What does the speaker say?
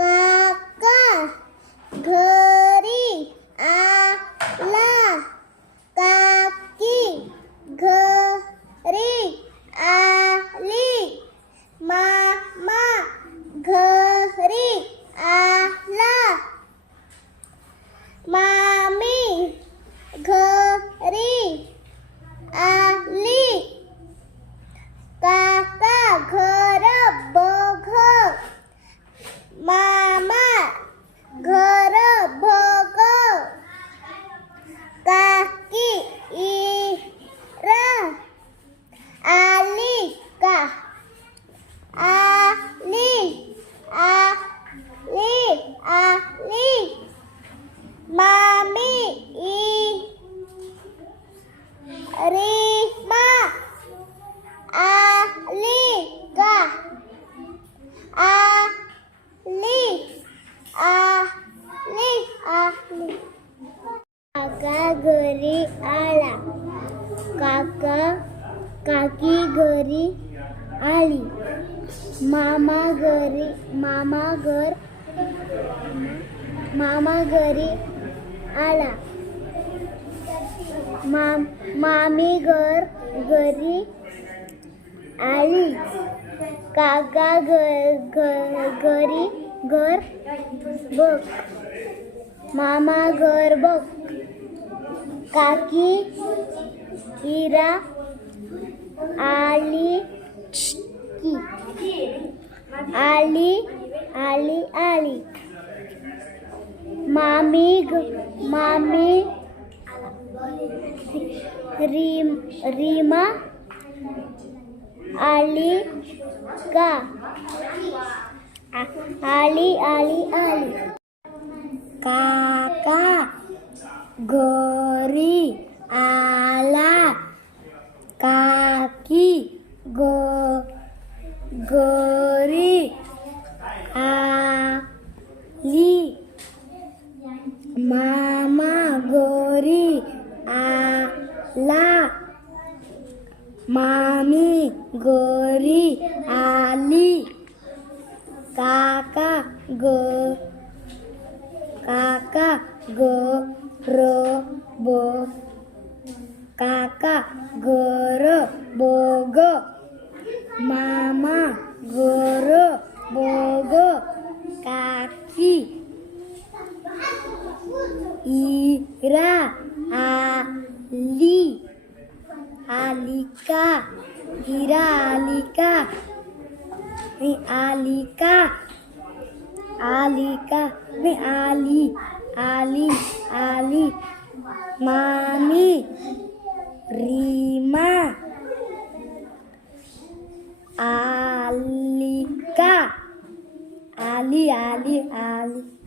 काका घरी आला. काकी घरी आली. मामा घरी आला. मामी घरी आली. काका घर बघ. मामा घर बघ. काकी इरा आली का. आली आली आली. मामी रीमा आली का. आली आली आली. काका घरी आला. काकी घरी आली. मामा घरी आला. मामी घरी आली. काका घरी घर बघ. मामा घर बघ. काकी इरा आली की. आली आली आली. मामी रीमा आली का. आली आली आली. काका घरी आला. काकी घरी आली. मामा घरी आला. मामी घरी आली. काका घर बघ. मामा घर बघ. काकी इरा आली. आली का. इरा आली का. आली का. आली का. आली आली आली. मामी रीमा आली का. आली आली आली.